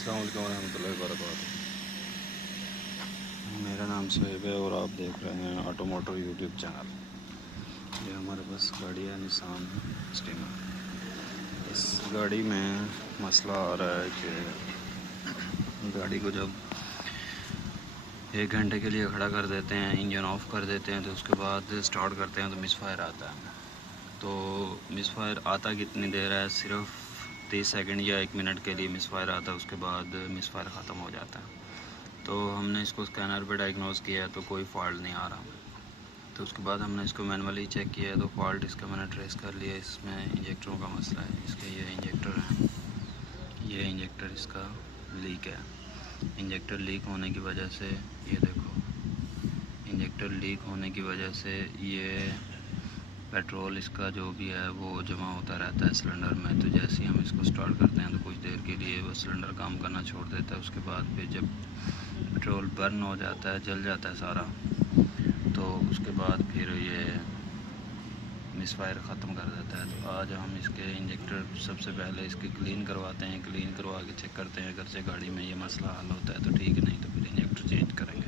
अस्सलाम वालेकुम रहमतुल्लाहि व बरकातुहू। मेरा नाम सुहेब है और आप देख रहे हैं ऑटो मोटर यूट्यूब चैनल। ये हमारे पास गाड़ी है निसान स्टीमर। इस गाड़ी में मसला आ रहा है कि गाड़ी को जब 1 घंटे के लिए खड़ा कर देते हैं, इंजन ऑफ कर देते हैं, तो उसके बाद स्टार्ट करते हैं तो मिसफायर आता है। तो मिसफायर आता कितनी देर है, सिर्फ 30 सेकंड या 1 मिनट के लिए मिसफायर आता है, उसके बाद मिसफायर ख़त्म हो जाता है। तो हमने इसको स्कैनर पे डायग्नोस किया तो कोई फॉल्ट नहीं आ रहा। तो उसके बाद हमने इसको मैनुअली चेक किया तो फॉल्ट इसका मैंने ट्रेस कर लिया। इसमें इंजेक्टरों का मसला है। इसके ये इंजेक्टर हैं, ये इंजेक्टर इसका लीक है। इंजेक्टर लीक होने की वजह से ये देखो, इंजेक्टर लीक होने की वजह से ये पेट्रोल इसका जो भी है वो जमा होता रहता है सिलेंडर में। तो जैसे ही हम इसको स्टार्ट करते हैं तो कुछ देर के लिए वो सिलेंडर काम करना छोड़ देता है। उसके बाद फिर जब पेट्रोल बर्न हो जाता है, जल जाता है सारा, तो उसके बाद फिर ये मिसफायर ख़त्म कर देता है। तो आज हम इसके इंजेक्टर सबसे पहले इसके क्लीन करवाते हैं। क्लीन करवा के चेक करते हैं, अगर से गाड़ी में ये मसला हल होता है तो ठीक है, नहीं तो फिर इंजेक्टर चेंज करेंगे।